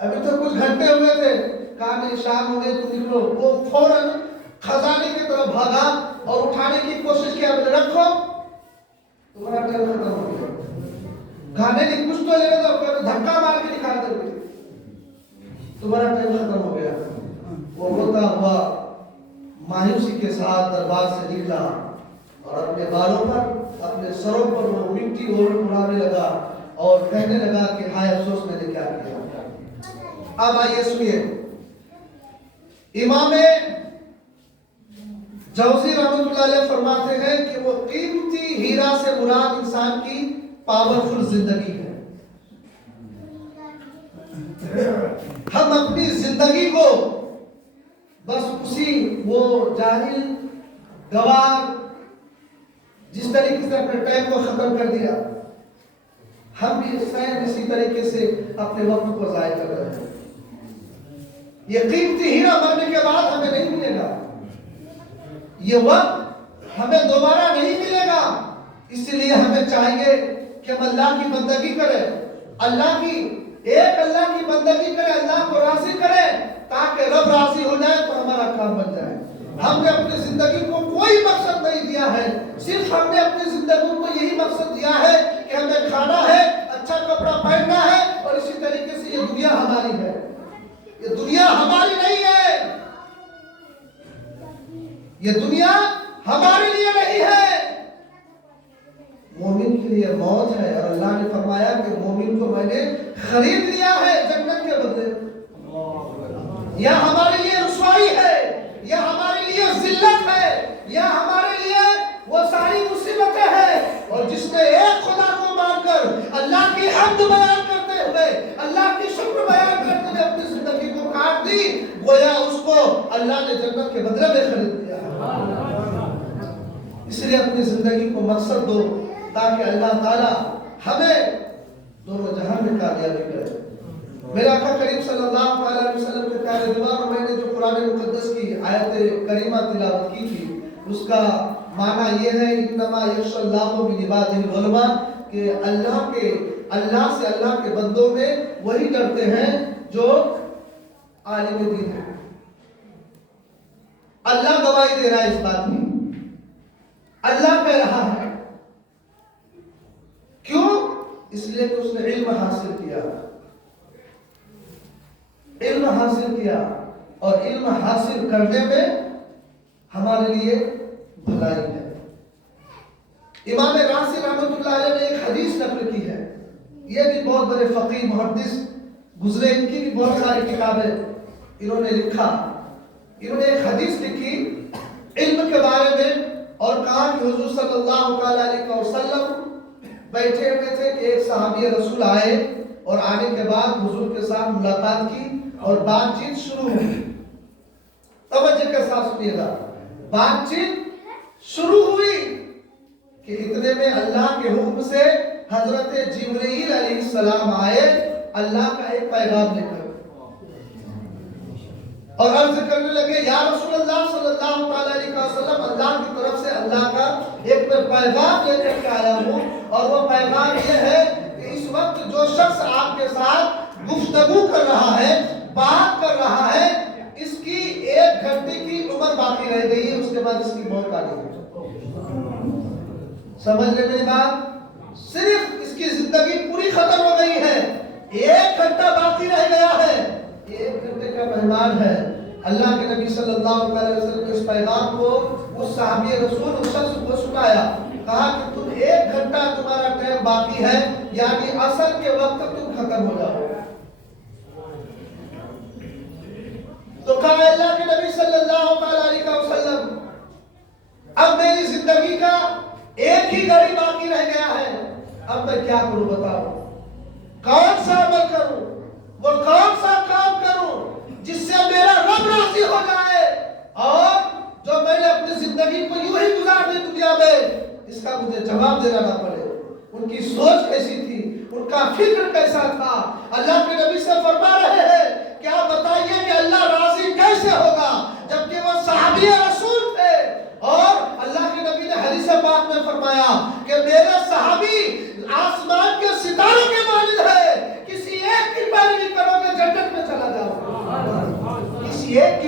ابھی تو کچھ گھنٹے ہوئے تھے، کہا نہیں شام ہو گئی تو نکلو، وہ فوراً خزانے کی طرف بھاگا اور اٹھانے کی کوشش کیا، بولے رکھو تمہارا ٹائم ختم ہو گیا، کھانے کی کچھ تو لے دو، دھکا مار کے نکال دو، تمہارا ٹائم ختم ہو گیا۔ وہ روتا ہوا مایوسی کے ساتھ دربار سے نکلا اور اپنے بالوں پر، اپنے سروں پر وہ مٹی اڑانے لگا اور کہنے لگا کہ ہائے افسوس میں نے کیا کیا۔ اب آئیے سنیے، امام جوزی رحمۃ اللہ علیہ فرماتے ہیں کہ وہ قیمتی ہیرا سے مراد انسان کی پاورفل زندگی ہے۔ ہم اپنی زندگی کو بس اسی وہ جاہل گوار جس طریقے سے اپنے ٹائم کو ختم کر دیا، ہم بھی سیم اسی طریقے سے اپنے وقت کو ضائع کر رہے ہیں۔ یہ قیمتی ہیرا مرنے کے بعد ہمیں نہیں ملے گا، یہ وقت ہمیں دوبارہ نہیں ملے گا، اس لیے ہمیں چاہیے کہ ہم اللہ کی بندگی کریں، اللہ کی بندگی کریں، اللہ کو راضی کریں تاکہ رب راضی ہو جائے تو ہمارا کام بن جائے۔ ہم نے اپنی زندگی کو کوئی مقصد نہیں دیا ہے، صرف ہم نے اپنی زندگی کو یہی مقصد دیا ہے کہ ہمیں کھانا ہے، اچھا کپڑا پہننا ہے، اور اسی طریقے سے یہ دنیا ہماری ہے۔ یہ دنیا ہماری نہیں ہے، یہ دنیا ہمارے لیے نہیں ہے، مومن کے لیے موت ہے، اور اللہ نے فرمایا کہ مومن کو میں نے خرید لیا ہے جنت کے بدلے۔ یا ہمارے لیے رسوائی ہے، یا ہمارے لیے ذلت ہے، یا ہمارے لیے وہ ساری مصیبتیں ہیں، اور جس نے ایک خدا کو مان کر اللہ کی حمد بیان کرتے ہوئے، اللہ کی شکر بیان کرتے ہوئے اپنی زندگی کو کاٹ دی، گویا اس کو اللہ نے جنت کے بدلے میں خرید لیا۔ اس لیے اپنی زندگی کو مقصد دو تاکہ اللہ تعالی ہمیں دونوں جہاں میں کامیابی کرے۔ میرے آقا کریم صلی اللہ علیہ وسلم کے پیارے دیوار میں نے جو قرآن مقدس کی آیت کریمہ تلاوت کی تھی، اس کا معنی یہ ہے انما یخشی اللہ من عبادہ العلماء، کہ اللہ سے اللہ کے بندوں میں وہی ڈرتے ہیں جو عالم دین ہے۔ اللہ گواہی دے رہا ہے اس بات کی، اللہ کہہ رہا ہے، کیوں؟ اس لیے کہ اس نے علم حاصل کیا، اور علم حاصل کرنے میں ہمارے لیے بھلائی ہے۔ امام رازی رحمۃ اللہ علیہ نے ایک حدیث نقل کی ہے، یہ بھی بہت بڑے فقیہ محدث گزرے، ان کی بھی بہت ساری کتابیں انہوں نے لکھا۔ انہوں نے ایک حدیث لکھی علم کے بارے میں، اور کہا کہ حضور صلی اللہ علیہ وسلم بیٹھے ہوئے تھے کہ ایک صحابی رسول آئے، اور آنے کے بعد حضور کے ساتھ ملاقات کی اور بات چیت شروع ہوئی۔ توجہ کے ساتھ سنیے گا، بات چیت شروع ہوئی کہ اتنے میں اللہ کے حکم سے حضرت جبرائیل علیہ السلام آئے اللہ کا ایک پیغام لے کر، اور عرض کرنے لگے یا رسول اللہ صلی اللہ علیہ وسلم، اللہ کی طرف سے اللہ کا ایک پیغام لے کر کے آیا ہوں، اور وہ پیغام یہ ہے کہ اس وقت جو شخص آپ کے ساتھ گفتگو کر رہا ہے، بات کر رہا ہے، اس کی 1 گھنٹے کی عمر باقی رہ گئی ہے، اس کے بعد اس کی موت آ گئی ہے۔ سمجھ لیں میری بات، صرف اس کی زندگی پوری ختم ہو گئی ہے، 1 گھنٹہ باقی رہ گیا ہے، 1 گھنٹے کا مہمان ہے۔ اللہ کے نبی صلی اللہ علیہ وسلم نے اس پیغام کو اس صحابی رسول اس شخص کو سنایا، کہا کہ تم 1 گھنٹہ تمہارا ٹائم باقی ہے، یعنی عصر کے وقت تم ختم ہو جاؤ۔ تو کہا اللہ کے نبی صلی اللہ علیہ وسلم، اب میری زندگی کا 1 ہی گھڑی باقی رہ گیا ہے، اب میں کیا کروں بتاؤ، کون سا عمل کروں، وہ کون سا کام کروں جس سے میرا رب راضی ہو جائے، اور جو میں نے اپنی زندگی کو یوں ہی گزار دی دنیا میں، اس کا مجھے جواب دینا نہ پڑے۔ ان کی سوچ کیسی تھی، ان کا فکر کیسا تھا، اللہ کے نبی سے فرما رہے ہیں کہ آپ بتائیے کہ اللہ راضی کیسے ہوگا، جبکہ وہ صحابی رسول تھے، اور اللہ کے نبی نے حدیث پاک میں فرمایا کہ میرے صحابی آسمان کے ستاروں کے مانند ہے، کسی ایک کی پیروی کرو گے جنت میں